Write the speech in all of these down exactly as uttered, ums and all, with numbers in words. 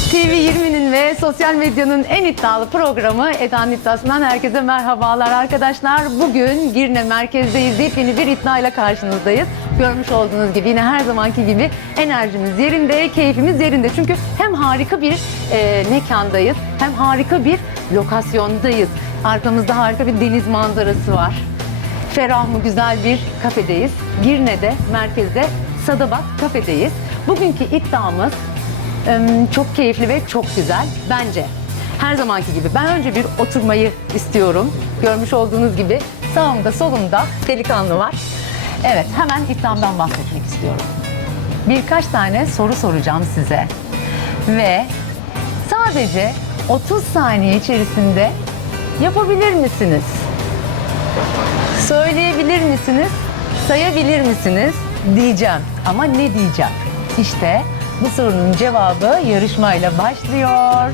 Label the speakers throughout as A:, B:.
A: T V yirminin ve sosyal medyanın en iddialı programı Eda'nın İddiası'ndan herkese merhabalar arkadaşlar. Bugün Girne merkezdeyiz. Yepyeni bir iddiayla karşınızdayız. Görmüş olduğunuz gibi yine her zamanki gibi enerjimiz yerinde, keyfimiz yerinde. Çünkü hem harika bir e, mekandayız hem harika bir lokasyondayız. Arkamızda harika bir deniz manzarası var. Ferah mı güzel bir kafedeyiz. Girne'de, merkezde Sadabat kafedeyiz. Bugünkü iddiamız çok keyifli ve çok güzel bence. Her zamanki gibi ben önce bir oturmayı istiyorum. Görmüş olduğunuz gibi sağımda solumda delikanlı var. Evet, hemen iddiamdan bahsetmek istiyorum. Birkaç tane soru soracağım size. Ve sadece otuz saniye içerisinde yapabilir misiniz? Söyleyebilir misiniz? Sayabilir misiniz? Diyeceğim. Ama ne diyeceğim? İşte bu sorunun cevabı yarışmayla başlıyor.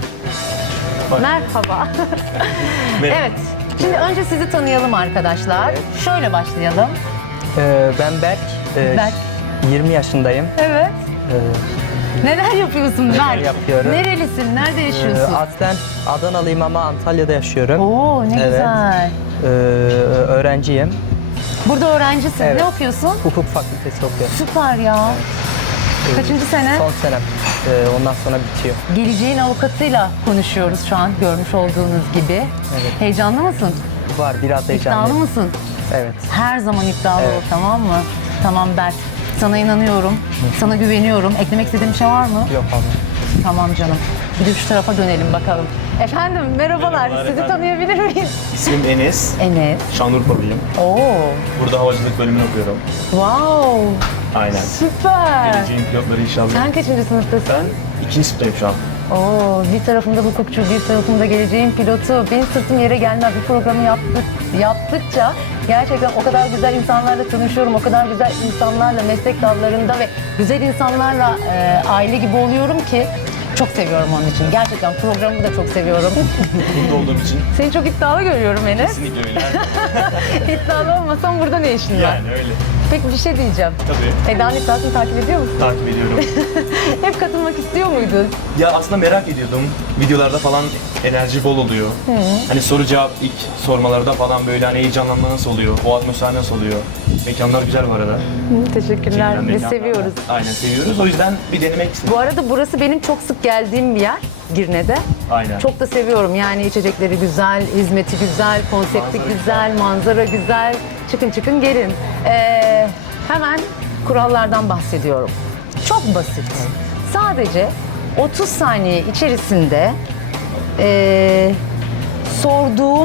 A: Merhaba. Evet. Şimdi önce sizi tanıyalım arkadaşlar.
B: Evet.
A: Şöyle başlayalım.
B: Ee, ben Berk. Ee,
A: Berk.
B: yirmi yaşındayım.
A: Evet.
B: Ee,
A: Neler yapıyorsun Berk?
B: yapıyorum.
A: Nerelisin? Nerede
B: e,
A: yaşıyorsun?
B: aslen Adanalıyım ama Antalya'da yaşıyorum.
A: Oo, ne
B: Evet.
A: güzel.
B: Ee, öğrenciyim.
A: Burada öğrencisin.
B: Evet.
A: Ne okuyorsun?
B: Hukuk fakültesi okuyorum.
A: Süper ya.
B: Ee,
A: Kaçıncı sene?
B: Son senem. Ee, ondan sonra bitiyor.
A: Geleceğin avukatıyla konuşuyoruz şu an görmüş olduğunuz gibi.
B: Evet.
A: Heyecanlı mısın?
B: Var biraz
A: İddialı
B: heyecanlıyım.
A: mısın?
B: Evet.
A: Her zaman iddialı ol,
B: Evet.
A: tamam mı? Tamam Berk. Sana inanıyorum. Sana güveniyorum. Eklemek istediğin bir şey var mı?
B: Yok abi.
A: Tamam canım. Bir de şu tarafa dönelim bakalım. Efendim merhabalar.
C: Merhabalar
A: Sizi
C: efendim.
A: tanıyabilir miyiz?
C: İsmim Enes.
A: Enes.
C: Şanlıurfalıyım.
A: Oo.
C: Burada havacılık bölümünü okuyorum.
A: Wow.
C: Aynen.
A: Süper.
C: Geleceğin pilotları inşallah.
A: Sen kaçıncı sınıftasın?
C: Ben ikinci sınıftayım şu an.
A: Oo, bir tarafımda hukukçu, bir tarafımda geleceğin pilotu. Benim sırtım yere gelmez. Bu programı yaptık, yaptıkça gerçekten o kadar güzel insanlarla tanışıyorum. O kadar güzel insanlarla, meslek dallarında ve güzel insanlarla e, aile gibi oluyorum ki çok seviyorum onun için. Gerçekten programı da çok seviyorum.
C: Burada olduğum için
A: Seni çok iddialı görüyorum Enes.
C: kesinlikle öyle.
A: İddialı olmasam burada ne işin var?
C: Yani öyle.
A: Peki bir şey diyeceğim.
C: Tabii.
A: Eda'nın iddiasını takip ediyor musun?
C: Takip ediyorum.
A: Hep katılmak istiyor muydun?
C: Ya aslında merak ediyordum. Videolarda falan enerji bol oluyor. Hani soru cevap ilk sormalarda falan böyle hani heyecanlanma nasıl oluyor? O atmosfer nasıl oluyor? Mekanlar güzel bu arada.
A: Hı, teşekkürler.
C: Çekilen
A: Biz
C: mekanlar.
A: seviyoruz.
C: Aynen seviyoruz. O yüzden bir denemek istedim.
A: Bu arada burası benim çok sık geldiğim bir yer. Girne'de.
C: Aynen.
A: Çok da seviyorum. Yani içecekleri güzel, hizmeti güzel, konsepti
C: Manzara
A: güzel, manzara güzel. Çıkın çıkın gelin. Ee, hemen kurallardan bahsediyorum. Çok basit. Sadece otuz saniye içerisinde ee, sorduğum,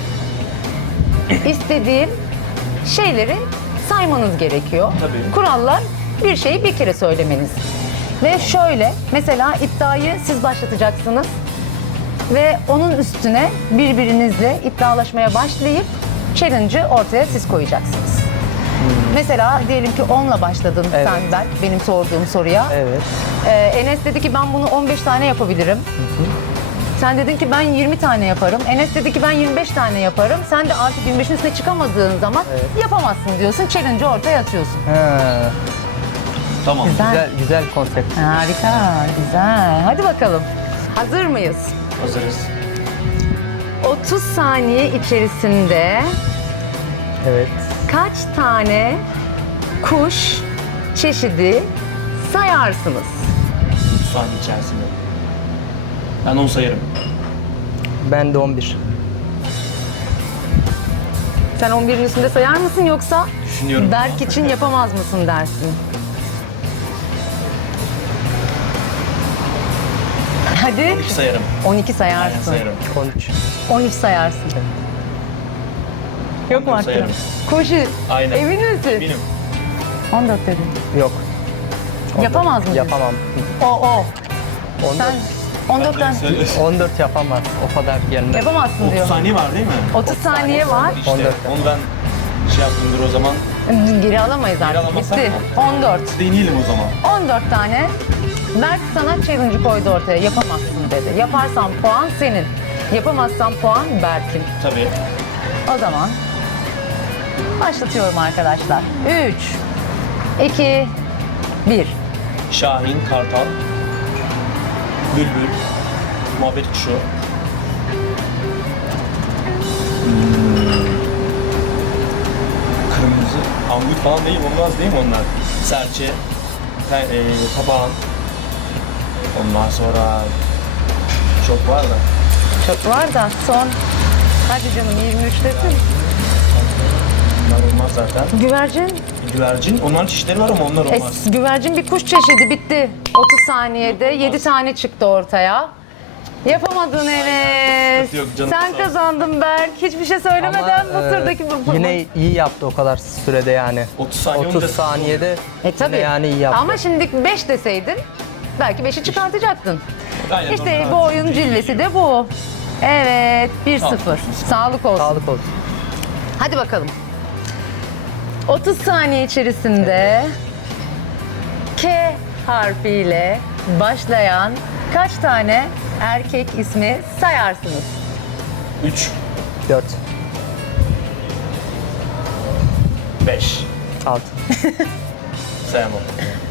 A: istediğim şeyleri saymanız gerekiyor.
C: Tabii.
A: Kurallar bir şeyi bir kere söylemeniz. Ve şöyle, mesela iddiayı siz başlatacaksınız ve onun üstüne birbirinizle iddialaşmaya başlayıp challenge'ı ortaya siz koyacaksınız. Mesela diyelim ki onla başladın
B: Evet.
A: sen Berk, benim sorduğum soruya.
B: Evet.
A: Ee, Enes dedi ki ben bunu on beş tane yapabilirim. Sen dedin ki ben yirmi tane yaparım. Enes dedi ki ben yirmi beş tane yaparım. Sen de artık yirmi beşin üstüne çıkamadığın zaman
B: Evet.
A: yapamazsın diyorsun. Challenge'ı ortaya atıyorsun.
B: Ha,
C: Tamam.
A: Güzel.
B: güzel güzel konsept.
A: Harika, güzel. Hadi bakalım. Hazır mıyız?
C: Hazırız.
A: otuz saniye içerisinde
B: Evet.
A: kaç tane kuş çeşidi sayarsınız?
C: Şu an içerisinde. Ben onu sayarım.
B: Ben de on bir.
A: Sen on birin üstünde sayar mısın yoksa
C: Düşünüyorum.
A: Berk için yapamaz mısın dersin? Hadi.
C: on iki sayarım.
A: on iki
C: Aynen
A: sayarsın.
C: sayarım.
B: on üç.
A: on üç sayarsın. Yok mu
C: on dört
A: artık?
C: sayarım.
A: Koşu.
C: Aynen.
A: Emin misin?
C: Eminim.
A: on dört dedim.
B: Yok.
A: Yapamaz mısın?
B: Yapamam.
A: O o.
B: on dört.
A: Sen on dörtten
C: Söyle.
B: on dört yapamaz. O kadar gelmez.
A: yapamazsın
C: otuz
A: diyor.
C: saniye var değil mi?
A: otuz saniye var.
C: İşte
B: on dört.
C: onu ben şey yaptımdır o zaman.
A: Geri alamayız artık.
C: alamazsak
A: Bitti.
C: mı?
A: on dört.
C: Deneyelim o zaman.
A: on dört tane. Berk sana challenge koydu ortaya. Yapamazsın dedi. Yaparsan puan senin. Yapamazsan puan Berk'in.
C: Tabii.
A: O zaman başlatıyorum arkadaşlar. üç, iki, bir.
C: Şahin, Kartal, Bülbül, muhabbet kuşu. Hmm. Kırmızı, angut falan değil, olmaz değil mi onlar? Serçe, pe- e, papağan. Ondan sonra çok var da.
A: Çok var da son. Hadi canım yirmi üç desin.
C: Bunlar olmaz zaten.
A: Güvercin.
C: Güvercin, onların çeşitleri var ama onlar
A: E,
C: olmaz.
A: güvercin bir kuş çeşidi bitti. otuz saniyede yedi tane çıktı ortaya. Yapamadın Enes.
C: sıkıntı yok canım,
A: Sen
C: sağ ol.
A: kazandın Berk. Hiçbir şey söylemeden
B: Ama,
A: bu
B: e,
A: turdaki bu
B: Yine iyi yaptı o kadar sürede yani.
C: otuz saniye
B: otuz
C: önce-
B: saniyede
A: E tabii.
B: yine yani iyi yaptı.
A: Ama şimdi beş deseydin belki beşi çıkartacaktın.
C: Aynen,
A: İşte
C: normal.
A: bu oyun cillesi de bu. Evet, bir sıfır.
C: Sağlık olsun.
A: Sağlık olsun.
B: Sağlık olsun.
A: Hadi bakalım. otuz saniye içerisinde K harfiyle başlayan kaç tane erkek ismi sayarsınız?
C: üç,
B: dört,
C: beş.
B: altı.
C: Sayamam.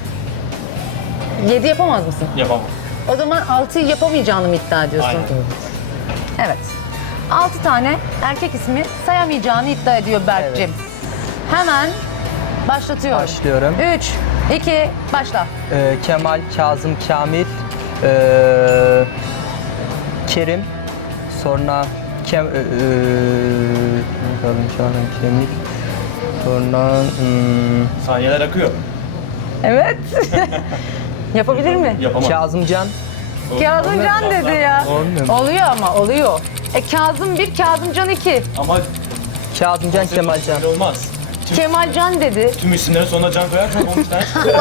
A: yedi yapamaz mısın?
C: Yapamam.
A: O zaman altıyı yapamayacağını mı iddia ediyorsun?
C: Aynen.
A: Evet. altı tane erkek ismi sayamayacağını iddia ediyor Berk'cim. Hemen başlatıyorum.
B: Başlıyorum.
A: üç, iki, başla.
B: Ee, Kemal, Kazım, Kamil, ee, Kerim, sonra Kem, ee, Kazım, Kazım, Kemil, sonra hmm,
C: Saniyeler akıyor.
A: Evet. Yapabilir mi?
C: Yapamam.
B: Kazımcan,
A: Kazımcan dedi ya.
B: Olmuyor mu?
A: Oluyor ama oluyor. E Kazım bir, Kazımcan iki.
C: Ama
B: Kazımcan, Kemalcan.
C: öyle olmaz. Tüm,
A: Kemalcan dedi.
C: tüm isimlere sonuna can koyarsan on üç tane çıkıyor.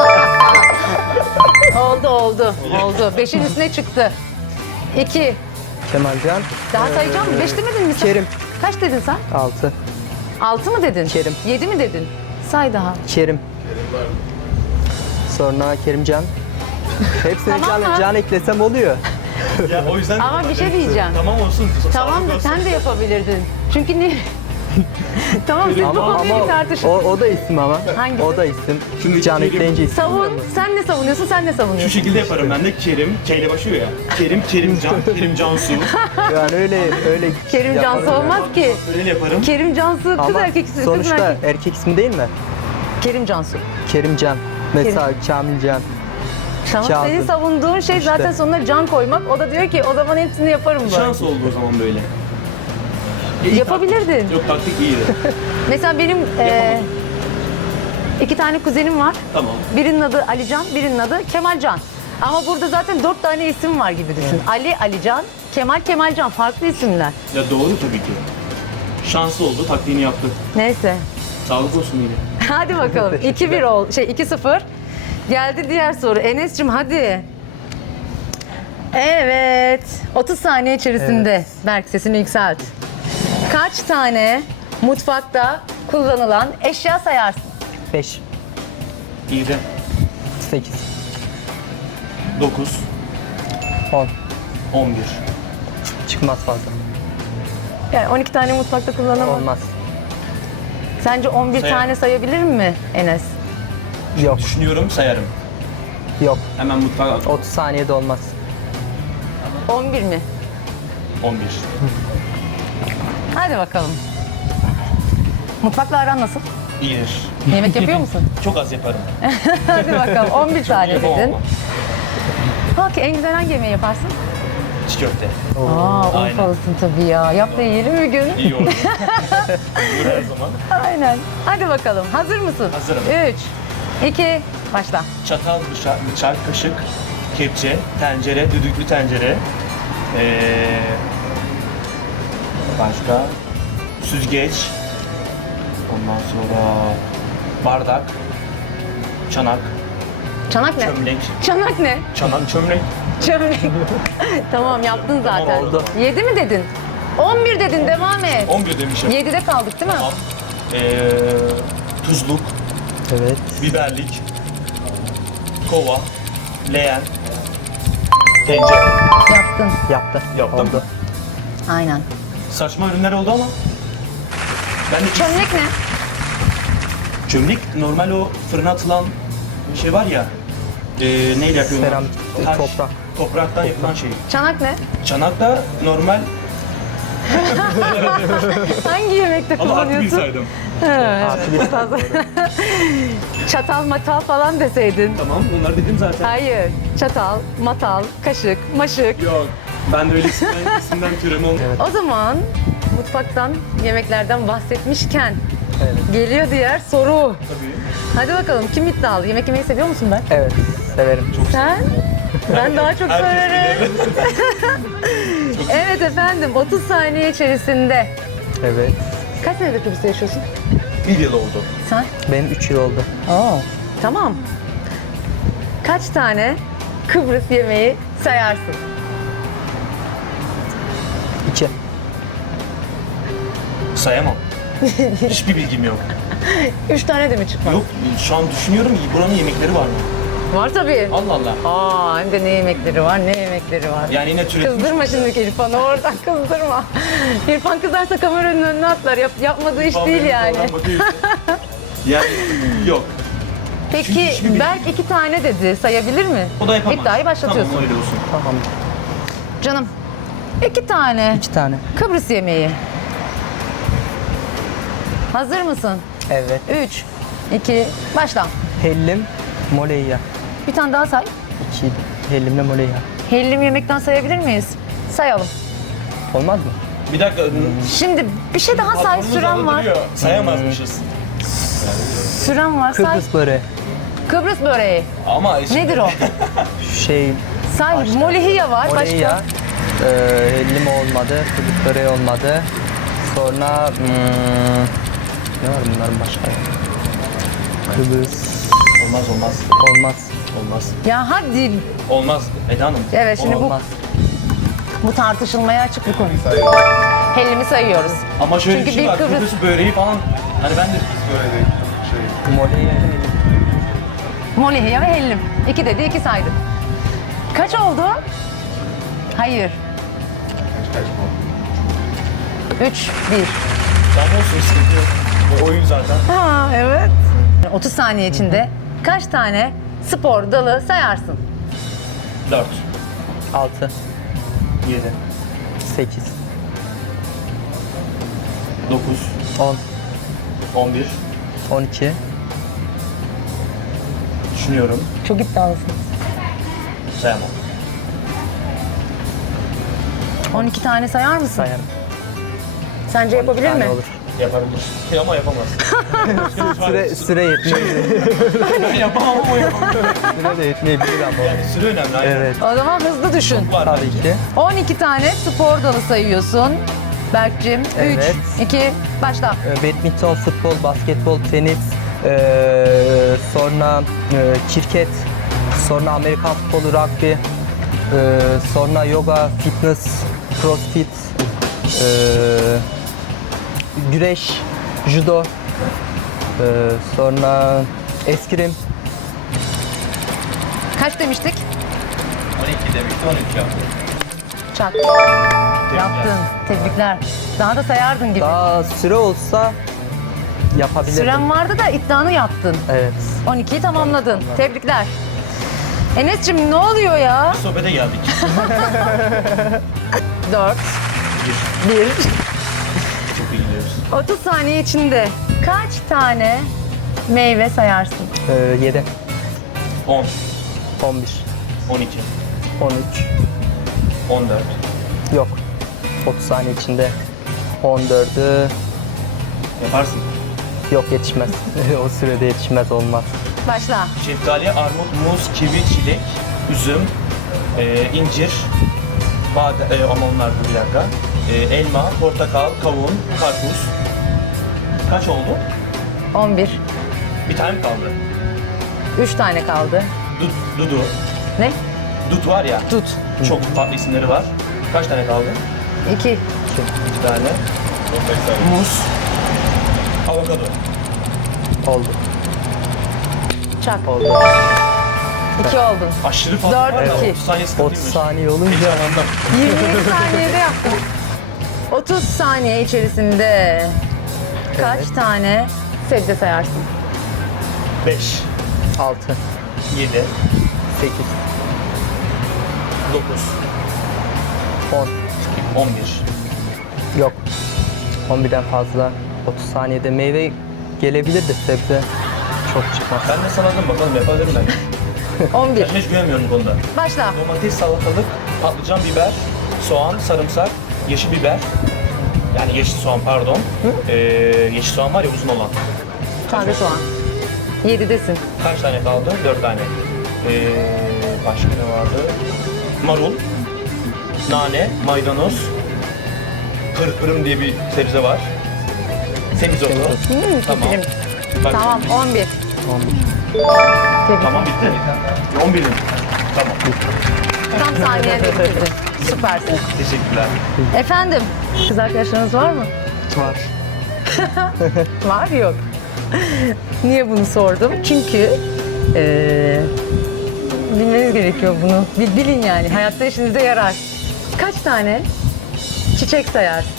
A: Oldu oldu. Oldu. Beşin üstüne çıktı. İki.
B: Kemalcan,
A: Daha sayacağım mı? Beş demedin mi sen?
B: Kerim.
A: Kaç dedin sen?
B: altı,
A: Altı mı dedin?
B: Kerim.
A: Yedi mi dedin? Say daha.
B: Kerim. Sonra Kerimcan. Hepsini
A: Tamam
B: can,
A: mı?
B: can eklesem oluyor.
C: Ya o yüzden...
A: Ama bir şey diyeceğim.
C: Tamam olsun.
A: Tamam
C: sağlık
A: da
C: olsun.
A: sen de yapabilirdin. Çünkü ne? Tamam siz bu
B: Ama,
A: konuyu
B: ama
A: bir tartışın.
B: o, o da isim ama.
A: Hangisi?
B: O da isim.
C: Şimdi
B: Can
C: Kerim-
B: ekleyince isim.
A: Savun. Sen ne savunuyorsun? Sen ne
C: Şu
A: savunuyorsun?
C: şekilde yaparım ben de. Kerim, K ile başlıyor ya. Kerim, Kerimcan, Kerim Cansu.
B: Yani öyle öyle.
A: Kerim
B: yaparım
A: Cansu
B: yani.
A: olmaz ki.
C: Öyle yaparım.
A: Kerim Cansu kız
B: Ama
A: erkek ismi. Kız
B: sonuçta
A: erkek.
B: erkek ismi değil mi?
A: Kerim Cansu.
B: Kerimcan. Mesela Kamilcan.
A: Tamam
B: Kazım.
A: senin savunduğun şey
B: İşte.
A: zaten sonuna can koymak. O da diyor ki o zaman hepsini yaparım böyle.
C: Şans oldu o zaman böyle. İyi
A: Yapabilirdin.
C: taktik. Yok taktik iyiydi.
A: Mesela benim e, iki tane kuzenim var.
C: Tamam.
A: Birinin adı Alican, birinin adı Kemalcan. Ama burada zaten dört tane isim var gibi düşün. Ali, Alican, Kemal, Kemalcan. Farklı isimler.
C: Ya doğru tabii ki. Şanslı oldu, taktiğini yaptı.
A: Neyse.
C: Sağlık olsun yine.
A: Hadi bakalım. iki bir ol, şey iki sıfır. Geldi diğer soru. Enes'cim hadi. Evet. otuz saniye içerisinde.
B: Evet.
A: Berk sesini yükselt. Kaç tane mutfakta kullanılan eşya sayarsın?
B: beş,
C: İyi de.
B: sekiz,
C: dokuz,
B: on.
C: on bir.
B: Çıkmaz fazla.
A: Yani on iki tane mutfakta kullanılan.
B: Olmaz.
A: Sence on bir
C: Sayar.
A: tane sayabilir mi Enes?
B: Yok.
C: Düşünüyorum, sayarım.
B: Yok.
C: Hemen mutfağa
B: otuz saniyede olmaz.
A: on bir mi?
C: on bir.
A: Hadi bakalım. Mutfakla aran nasıl?
C: İyidir.
A: Yemek yapıyor musun?
C: Çok az yaparım.
A: Hadi bakalım. on bir tane
C: Yapamam
A: dedin.
C: ama.
A: Peki en güzel hangi yemeği yaparsın?
C: Çiğ köfte.
A: Aa,
C: Aynen.
A: Urfalısın tabii ya. Yap da yiyelim bir gün.
C: İyi olur. Olur her zaman.
A: Aynen. Hadi bakalım. Hazır mısın?
C: Hazırım.
A: üç, iki, başla.
C: Çatal, bıçak, bıçak, kaşık, kepçe, tencere, düdüklü tencere. Ee, başka? Süzgeç. Ondan sonra bardak, çanak,
A: Çanak ne?
C: çömlek.
A: Çanak ne?
C: Çanak, çömlek.
A: Çömlek. Tamam yaptın zaten.
C: Tamam, oldu.
A: yedi mi dedin? on bir dedin, devam et.
C: on bir demişim.
A: yedide kaldık değil mi?
C: Tamam. Ee, tuzluk,
B: Evet.
C: biberlik, kova, leğen, tencere.
A: Yaptın.
B: Yaptı.
C: Yaptım.
B: Oldu.
A: Aynen.
C: Saçma ürünler oldu ama. Ben de
A: Çömlek ne?
C: çömlek normal o fırına atılan bir şey var ya. E, neyle yapıyorlar?
B: Seramik,
C: Taş,
B: toprak.
C: Topraktan yapılan şey.
A: Çanak ne?
C: Çanak da normal
A: Hangi yemekte
C: ama artı bir
A: kullanıyorsun?
C: saydım.
B: Artı bir.
A: Çatal matal falan deseydin.
C: Tamam bunları dedim zaten.
A: Hayır. Çatal, matal, kaşık, maşık.
C: Yok. Ben de öyle isimden, isimden türeme olmuyor.
B: Evet.
A: O zaman mutfaktan, yemeklerden bahsetmişken
B: Evet.
A: geliyor diğer soru.
C: Tabii.
A: Hadi bakalım kim iddialı? Yemek yemeyi seviyor musun ben?
B: Evet. Severim. Çok
A: Sen? Ben daha çok
C: Herkes
A: severim. Evet efendim, otuz saniye içerisinde.
B: Evet.
A: Kaç senedir Kıbrıs'ta yaşıyorsun?
C: Bir yıl oldu.
A: Sen?
B: Benim üç yıl oldu.
A: Oo. Tamam. Kaç tane Kıbrıs yemeği sayarsın?
B: İki.
C: Sayamam. Hiçbir bilgim yok.
A: Üç tane de mi çıkmaz?
C: Yok şu an düşünüyorum buranın yemekleri var mı?
A: Var tabii.
C: Allah Allah.
A: Aa, hem de ne yemekleri var, ne yemekleri var.
C: Yani yine türetmiş.
A: Kızdırma şimdi İrfan'ı, oradan kızdırma. İrfan kızarsa kameranın önüne atlar. Yap, yapmadığı iş değil yani.
C: Yani yok.
A: Peki
C: hiçbir bilgi-
A: Berk iki tane dedi. Sayabilir mi?
C: O da yapamaz.
A: İddiayı başlatıyorsun.
C: Tamam öyle olsun.
B: Tamam.
A: Canım, iki tane
B: İki tane.
A: Kıbrıs yemeği. Hazır mısın?
B: Evet.
A: Üç, iki, başla.
B: Hellim, moleya.
A: Bir tane daha say.
B: İki. Hellimle moleya.
A: Hellim yemekten sayabilir miyiz? Sayalım.
B: Olmaz mı?
C: Bir dakika.
A: Şimdi bir şey daha say,
C: patronumuz
A: süren var.
C: anlatıyor. Sayamazmışız.
A: Süren var, say.
B: Kıbrıs böreği.
A: Kıbrıs böreği.
C: Ama şimdi-
A: Nedir o?
B: Şey,
A: Say, molihiya var.
B: moleya.
A: Başka?
B: E, hellim olmadı. Kıbrıs böreği olmadı. Sonra hmm, ne var bunların başka? Kıbrıs
C: Olmaz olmaz.
B: olmaz.
C: Olmaz.
A: Ya hadi.
C: Olmaz. Eda Hanım.
A: Evet, şimdi bu
B: Olmaz.
A: bu tartışılmaya açık bir konu. Hellimi sayıyoruz.
C: Ama şöyle
A: Çünkü
C: bir şey
A: bir
C: var.
A: Kıbrıs-
C: Kıbrıs böreği falan. Hani ben de
B: Moleya.
A: Molihiya ve hellim. İki dedi, iki saydı. Kaç oldu? Hayır. Üç, bir.
C: Tamam olsun sıkıntı yok. O oyun zaten.
A: Ha, evet. otuz saniye içinde kaç tane spor dalı sayarsın?
C: Dört.
B: Altı.
C: Yedi.
B: Sekiz.
C: Dokuz.
B: On.
C: On bir.
B: On iki.
C: Düşünüyorum.
A: Çok iddialısın.
C: Sayamam.
A: on iki tane sayar mısın?
B: Sayarım.
A: Sence yapabilir
B: Tane
A: mi?
B: olur.
C: Yapabilir. Ama yapamaz.
B: Süre, süre yetmeyebilir.
C: Yapamam ama yapamam.
B: Süre de yetmeyebilir ama.
C: Yani süre önemli. Aynen.
B: Evet.
A: O zaman hızlı düşün.
C: Var
B: Tabii
C: bence.
B: ki.
A: on iki tane spor dalı sayıyorsun. Berk'cim.
B: Evet.
A: üç, iki, başla.
B: Ee, Badminton, futbol, basketbol, tenis, ee, sonra ee, kirket, sonra Amerikan futbolu, rugby, ee, sonra yoga, fitness, crossfit, ee, güreş, judo, ee, sonra eskrim.
A: Kaç demiştik?
C: on iki demişti, on üç yaptı.
A: Çak. Yaptın. Tebrikler. Daha da sayardın gibi.
B: Daha süre olsa yapabilirdim.
A: Süren vardı da iddianı yaptın.
B: Evet.
A: on ikiyi tamamladın. Tebrikler. Enes'cim ne oluyor ya?
C: Sohbete geldik.
A: dört, bir.
C: Çok iyi gidiyoruz.
A: otuz saniye içinde kaç tane meyve sayarsın?
B: Ee, yedi,
C: on,
B: on bir,
C: on iki,
B: on üç.
C: on dört.
B: Yok. otuz saniye içinde on dördü
C: Yaparsın.
B: yok yetişmez. O sürede yetişmez, olmaz.
A: Başla.
C: Şeftali, armut, muz, kivi, çilek, üzüm, e, incir, bade, e, ama onlar bu bir dakika. E, elma, portakal, kavun, karpuz. Kaç oldu?
A: on bir.
C: Bir tane mi kaldı?
A: üç tane kaldı.
C: Dut, dudu.
A: Ne?
C: Dut var ya.
A: Tut.
C: Çok farklı isimleri var. Kaç tane kaldı?
A: iki.
C: İki tane. Muz, avokado.
B: Oldu.
A: Çak.
B: Oldu.
A: iki oldun.
C: Aşırı fazla
A: Dört,
C: var da
A: iki.
C: otuz saniye
B: otuz
C: sıkıntıymış.
B: saniye olunca
C: Heyecanlandım.
A: yirmi saniyede yaptın. otuz saniye içerisinde kaç
B: Evet.
A: tane sebze sayarsın?
C: beş,
B: altı,
C: yedi,
B: sekiz,
C: dokuz,
B: on.
C: on bir.
B: Yok. on birden fazla. otuz saniyede meyve gelebilir de sebze çok çıkmaz.
C: Ben de sanadım bakalım yapabilirim ben.
A: on bir.
C: Ben hiç güvenmiyorum bu konuda.
A: Başla.
C: Domates, salatalık, patlıcan, biber, soğan, sarımsak, yeşil biber. Yani yeşil soğan pardon. Ee, yeşil soğan var ya uzun olan.
A: Taze soğan. yedidesin.
C: Kaç tane kaldı? Dört tane. Ee, başka ne vardı? Marul, nane, maydanoz, pırpırım diye bir sebze var. Semizotu.
A: Hmm,
C: Tamam.
A: fikrim.
C: Bak,
A: Tamam, on bir.
B: on bir.
A: Tebrik.
C: Tamam bitti. on birim. Tamam.
A: Tam saniyede bitirdin. Süpersin.
C: Teşekkürler.
A: Efendim, kız arkadaşlarınız var mı?
B: Var.
A: Var yok. Niye bunu sordum? Çünkü eee bilmeniz gerekiyor bunu. Bil- Bilin yani. Hayatta işinize yarar. Kaç tane çiçek sayarsın?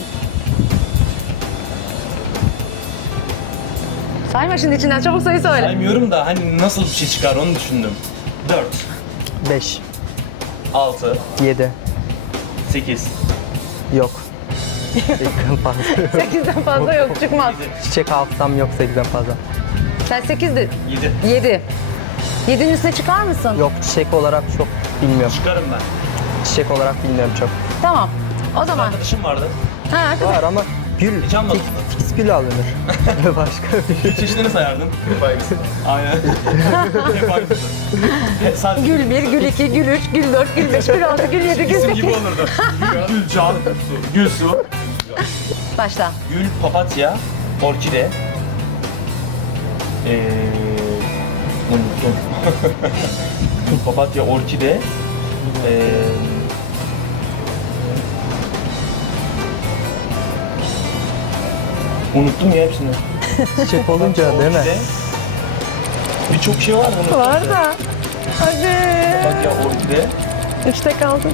A: Sayma şimdi içinden çabuk sayı söyle.
C: Saymıyorum da hani nasıl bir şey çıkar onu düşündüm. dört,
B: beş.
C: altı,
B: yedi.
C: sekiz,
B: Yok. sekizden fazla.
A: sekizden fazla yok çıkmaz.
B: Çiçek alsam yok sekizden fazla.
A: Sen sekizdi.
C: yedi.
A: yedi. yedinin üstüne çıkar mısın?
B: Yok çiçek olarak çok bilmiyorum.
C: Çıkarım ben.
B: Çiçek olarak bilmiyorum çok.
A: Tamam. O zaman.
C: Arkadaşım vardı.
A: Ha, kız.
B: Var ama gül,
C: Hiç almadım.
B: fix, fix gül alınır. Başka bir şey.
C: Çeşitlerini sayardım. Hep aynısı. Aynen. Hep aynısı. Hep sadece
A: Gül bir, gül iki, gül üç, gül dört, gül beş, gül altı, gül yedi, gül
C: isim gibi
A: sekiz.
C: olurdu. Gül can, gül su,
A: Başla.
C: gül papatya, orkide. Ee, unuttum. Gül papatya, orkide. Ee, unuttum ya hepsini.
B: Çiçek olunca değil mi?
C: Orkide. Birçok şey var bunun.
A: Var da. Hadi.
C: Papatya, orkide.
A: Üçte kaldın.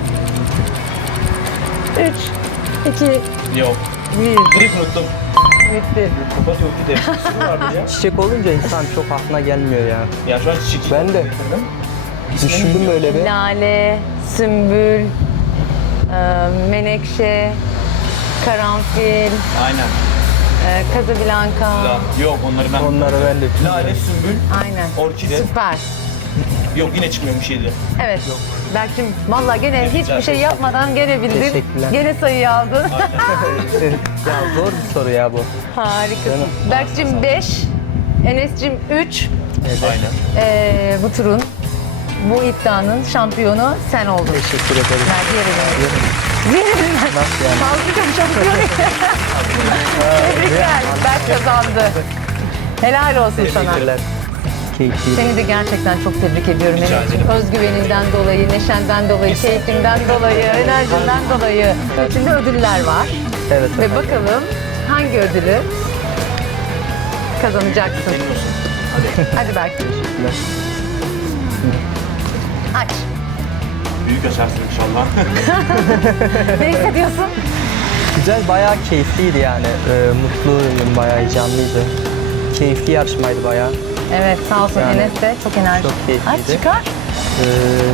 A: Üç, iki,
C: Yok.
A: bir.
C: Direkt unuttum.
A: Bitti.
C: Papatya, orkide. Bir sürü vardı ya.
B: Çiçek olunca insan çok aklına gelmiyor ya.
C: Ya şu an çiçek.
B: Ben de. Düşündüm böyle bir.
A: Lale, sümbül, e, menekşe, karanfil,
C: Aynen.
A: e, Casablanca.
C: La- Yok onları ben...
B: Onları ben de
C: Lale, sümbül,
A: Aynen.
C: orkide.
A: Süper.
C: Yok yine çıkmıyor bir şeydi.
A: Evet. Berk'cim valla gene hiçbir şey yapmadan gene bildin.
B: Teşekkürler.
A: Gene sayıyı aldın.
B: ya zor bir soru ya bu.
A: Harikasın.
B: Canım.
A: Berk'cim beş, Enes'cim üç.
C: Aynen.
A: Ee, bu turun, bu iddianın şampiyonu sen oldun.
B: Teşekkür ederim.
A: Vergi verelim. Verelim.
B: Nasıl yani?
A: Kalkacağım şampiyonu. Tebrikler. Berk kazandı. Helal olsun sana.
B: Teşekkürler. Keyifliydi.
A: Seni de gerçekten çok tebrik ediyorum
C: Rica
A: Enes'cim.
C: ederim.
A: Özgüveninden dolayı, neşenden dolayı, keyfinden dolayı, enerjinden dolayı. Şimdi ödüller var.
B: Evet.
A: Ve bakalım hangi ödülü kazanacaksın.
C: Senin olsun. Hadi.
A: Hadi Berk.
B: Teşekkürler.
A: Aç.
C: Büyük açarsın inşallah.
A: Ne hissediyorsun?
B: Güzel, bayağı keyifliydi yani. Ee, mutluyum, bayağı heyecanlıydı. Keyifli yarışmaydı bayağı.
A: Evet sağ olsun
B: Yani
A: Enes de çok enerjik.
B: çok keyifliydi.
A: Aç çıkar.
B: Ee,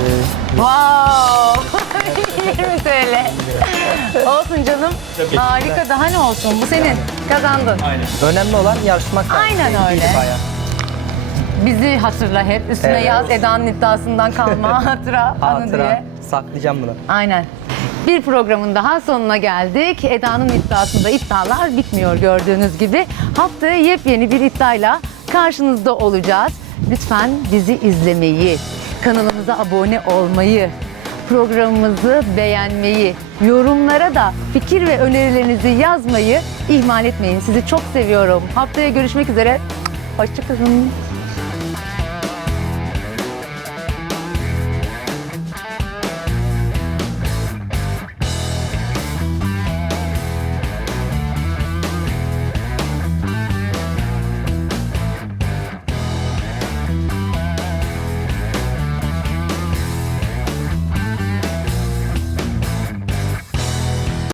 A: Wow! yirmi T L. Olsun canım.
C: Tabii.
A: Harika, daha ne olsun? Bu senin. Kazandın.
C: Aynen.
B: önemli olan yarışmak. yani.
A: Aynen
B: Keyifliydi
A: öyle.
B: bayağı.
A: Bizi hatırla hep. Üstüne
B: Evet.
A: yaz Eda'nın iddiasından kalma hatıra, anı
B: Hatıra.
A: diye.
B: Saklayacağım bunu.
A: Aynen. Bir programın daha sonuna geldik. Eda'nın iddiasında iddialar bitmiyor gördüğünüz gibi. Haftaya yepyeni bir iddiayla karşınızda olacağız. Lütfen bizi izlemeyi, kanalımıza abone olmayı, programımızı beğenmeyi, yorumlara da fikir ve önerilerinizi yazmayı ihmal etmeyin. Sizi çok seviyorum. Haftaya görüşmek üzere. Hoşçakalın.